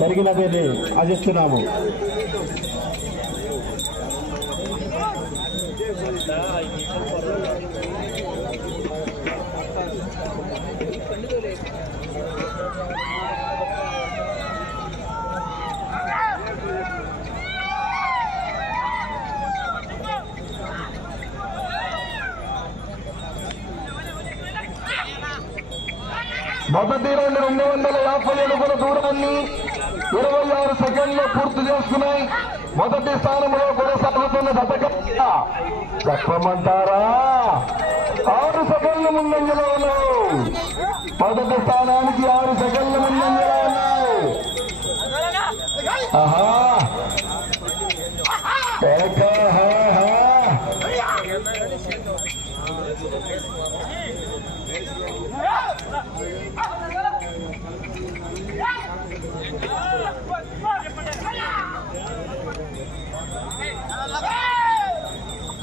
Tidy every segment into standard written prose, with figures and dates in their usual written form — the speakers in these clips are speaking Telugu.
జరిగినదని ఆశిస్తున్నాము. మొదటి రౌండ్ 250 అడుగుల దూరాన్ని 26 సెకండ్లో పూర్తి చేసుకున్నాయి. మొదటి స్థానంలో కొనసాగుతున్న జత చెప్పమంటారా? 6 సెకండ్ల ముందంజలో ఉన్నావు. మొదటి స్థానానికి 6 సెకండ్ల ముందంజలో ఉన్నావు. ఆహా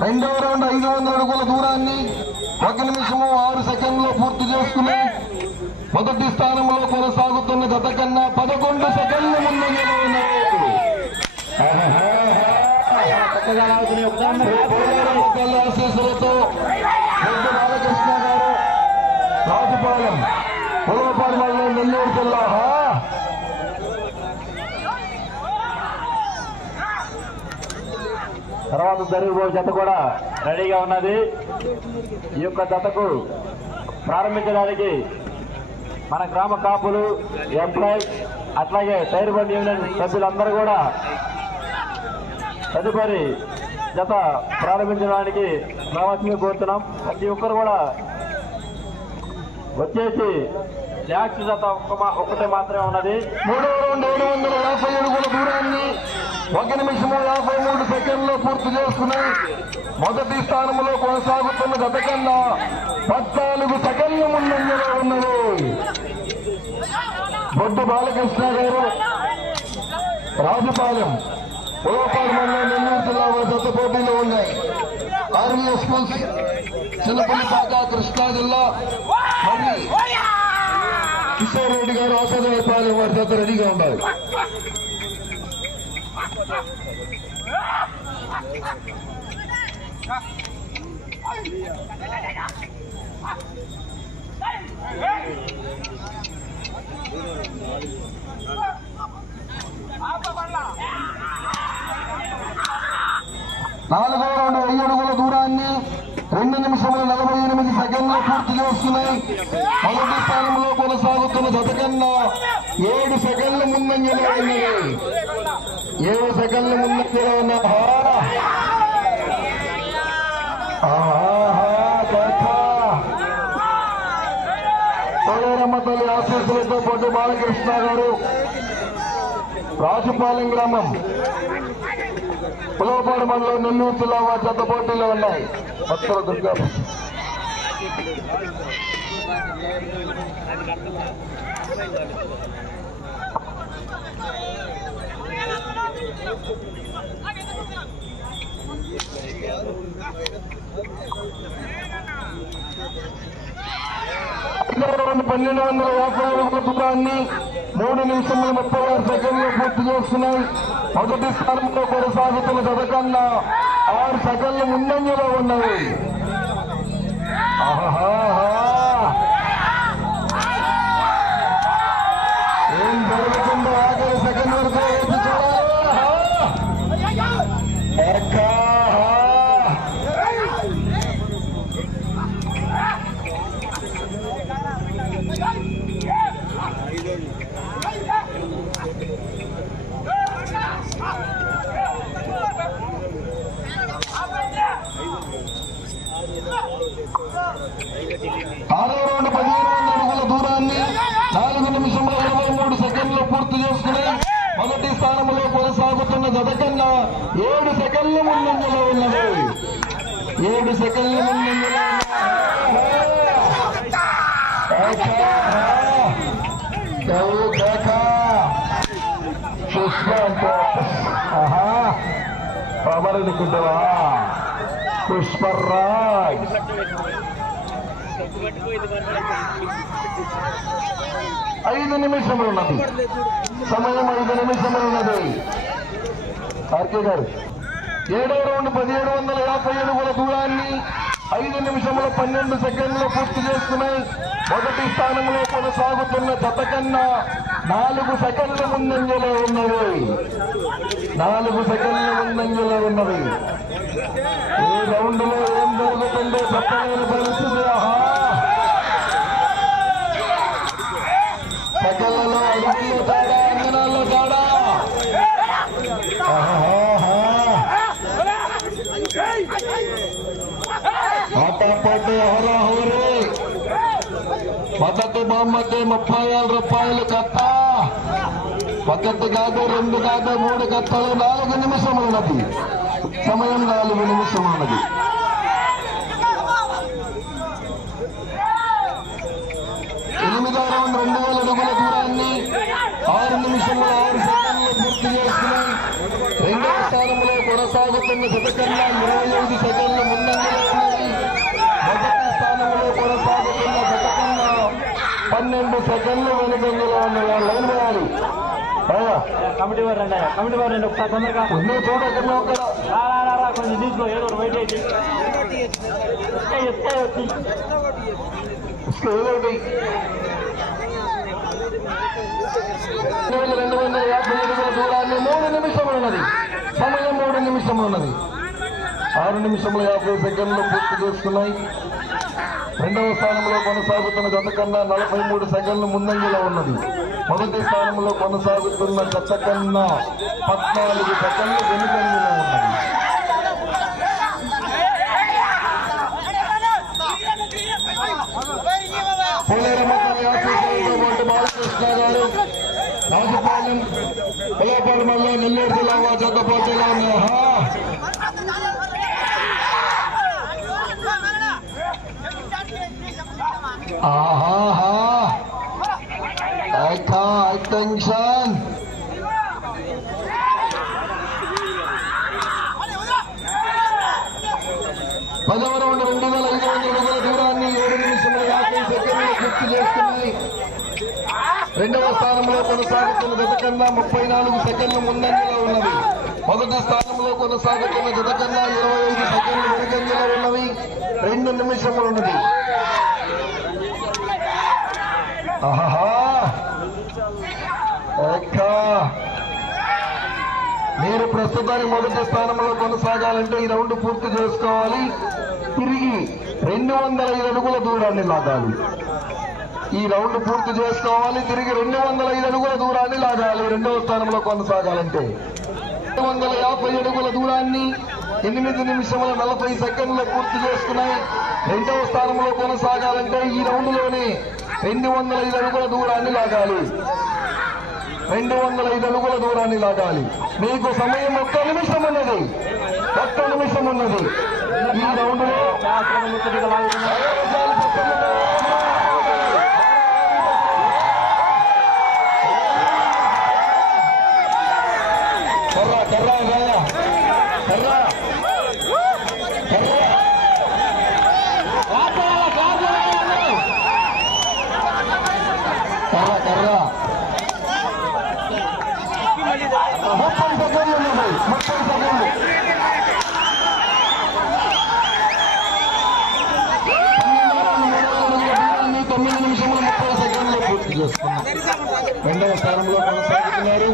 రెండవ రౌండ్ 500 అడుగుల దూరాన్ని 1 నిమిషము 6 సెకండ్లో పూర్తి చేసుకుని మొదటి స్థానంలో కొనసాగుతున్న జత కన్నా 11 సెకండ్ల ముందంజలో ఉన్నాయి. ఆశీస్సులతో బాలకృష్ణ గారు రాజుపాలెం పొలవపాడు మండలం నెల్లూరు జిల్లా. తర్వాత జరిగిపోయే జత కూడా రెడీగా ఉన్నది. ఈ యొక్క జతకు ప్రారంభించడానికి మన గ్రామ కాపులు, ఎంప్లాయీస్, అట్లాగే టైర్ బండ్ యూనియన్ సభ్యులందరూ కూడా తదుపరి జత ప్రారంభించడానికి రావాల్సిందిగా కోరుతున్నాం. ప్రతి ఒక్కరు కూడా వచ్చేసి ల్యాక్స్ జత ఒక్కటే మాత్రమే ఉన్నది. 3వ రౌండ్ 750 అడుగుల దూరాన్ని 1 నిమిషము 53 సెకండ్లో పూర్తి చేసుకున్నాయి. మొదటి స్థానంలో కొనసాగుతున్న జత కన్నా 14 సెకండ్ల ముందంజలో ఉన్నది. బొడ్డు బాలకృష్ణ గారు రాజుపాలెం పొలవపాడు మండలం నెల్లూరు జిల్లా జత పోటీలో ఉన్నాయి. ఆర్వీఎస్ స్కూల్స్ చిన్నపల్లిపాక కృష్ణా జిల్లా మరి కిషోర్ రెడ్డి గారు ఆసాదపాలెం వారి జత రెడీగా ఉన్నారు. నాలుగో రౌండ్ 1000 అడుగుల దూరాన్ని 2 నిమిషముల 48 సెకండ్లు పూర్తి చేస్తున్నాయి. మొదటి స్థానంలో కొనసాగుతున్న జత కన్నా 7 సెకండ్ల ముందంజలో ఉంది. 7 సెకండ్ల ముందంజలో ఉన్న తోలేరమ్మ తల్లి ఆశీస్సులతో పాటు బాలకృష్ణ గారు రాజుపాలెం గ్రామం పొలవపాడు మండలం నెల్లూరు జిల్లా వారి జత పోటీలో ఉన్నాయి. భక్తుల దుర్గా రౌండ్ 1250 అడుగుల దూరాన్ని 3 నిమిషముల 36 సెకండ్లు పూర్తి చేస్తున్నాయి. మొదటి స్థానంలో కొనసాగుతున్న జత కన్నా 6 సెకండ్ల ముందంజలో ఉన్నవి. ఏం జరుగుతుందో ఆఖరి సెకండ్ వరకు వేచి చూడాలి. ఆరో రౌండ్ 1500 అడుగుల దూరాన్ని 4 నిమిషముల 23 సెకండ్లు పూర్తి చేసుకుని మొదటి స్థానంలో కొనసాగుతున్న జత కన్నా 7 సెకండ్ల ముందంజలో ఉన్నది. 7 సెకండ్ల ముందంజలో పుష్పరాజ్ 5 నిమిషములు ఉన్నది. సమయం 5 నిమిషములు ఉన్నది. ఆర్కే గారు 7వ రౌండ్ 1750 అడుగుల దూరాన్ని 5 నిమిషముల 12 సెకండ్లు పూర్తి చేసుకున్నాయి. మొదటి స్థానంలో కొనసాగుతున్న జత కన్నా 4 సెకండ్ల ముందంజలో ఉన్నవి. 4 సెకండ్ల ముందంజలో ఉన్నవి. ఈ రౌండ్ లో ఏం జరుగుతుందో చెప్పలేని పరిస్థితి. సెకండ్లలో అడుగుల్లో తేడా, అంగనాల్లో తేడా. ఆటపాటు హోరాహోరీ. మొదటి బహుమతి 30,000 రూపాయలు కట్ట. 1 కాదు, 2 కాదు, 3 కట్టలు. 4 నిమిషములు ఉన్నది. సమయం 4 నిమిషములు ఉన్నది. 8వ రౌండ్ 2000 అడుగుల దూరాన్ని 6 నిమిషముల 6 సెకండ్లు పూర్తి చేసుకున్నాయి. 2వ స్థానంలో కొనసాగుతున్న జత కన్నా 25 సెకండ్లు ముందంజలో ఉన్నాయి. మొదటి స్థానంలో కొనసాగుతున్న జత కన్నా 12 సెకండ్లు వెనుకంజలో ఉన్నాయి. లైన్ వేయాలి. కమిటీ వారు రండి, కమిటీ వారు రండి. ఒకసారి తొందరగా చూడకుండా కొంచెం తీసుకో, ఏదో వెయిట్ చేసి 250 అడుగుల దూరాన్ని 3 నిమిషములు ఉన్నది. సమయం 3 నిమిషములు ఉన్నది. 6 నిమిషముల 50 సెకండ్లు పూర్తి చేసుకున్నాయి. 2వ స్థానంలో కొనసాగుతున్న జత కన్నా 43 సెకండ్లు ముందంజలో ఉన్నది. మొదటి స్థానంలో కొనసాగుతున్న జత కన్నా 14 సెకండ్లు వెనుకంజలో ఉన్నది. బాలకృష్ణ గారు రాజపాలెం పొలాపాలెం వల్ల నెల్లూరు జిల్లా జత పోటీలో ఉన్నాయి. అటెన్షన్. 10వ రౌండ్ 2500 అడుగుల దూరాన్ని 7 నిమిషముల 50 సెకండ్లు పూర్తి చేసుకున్నాయి. 2వ స్థానంలో కొనసాగుతున్న జత కన్నా 34 సెకండ్లు ముందంజలో ఉన్నవి. మొదటి స్థానంలో కొనసాగుతున్న జత కన్నా 25 సెకండ్లు వెనుకంజలో ఉన్నవి. 2 నిమిషములు ఉన్నది. మీరు ప్రస్తుతానికి మొదటి స్థానంలో కొనసాగాలంటే ఈ రౌండ్ పూర్తి చేసుకోవాలి. తిరిగి 205 అడుగుల దూరాన్ని లాగాలి. ఈ రౌండ్ పూర్తి చేసుకోవాలి. తిరిగి 205 అడుగుల దూరాన్ని లాగాలి. 2వ స్థానంలో కొనసాగాలంటే 250 అడుగుల దూరాన్ని 8 నిమిషముల 40 సెకండ్లు పూర్తి చేసుకున్నాయి. 2వ స్థానంలో కొనసాగాలంటే ఈ రౌండ్ లోనే 205 అడుగుల దూరాన్ని లాగాలి. 205 అడుగుల దూరాన్ని లాగాలి. మీకు సమయం 1 నిమిషం ఉన్నది. 1 నిమిషం ఉన్నది. ఈ రౌండ్ లో రెండవ స్థానంలో కొనసాగుతున్నారు.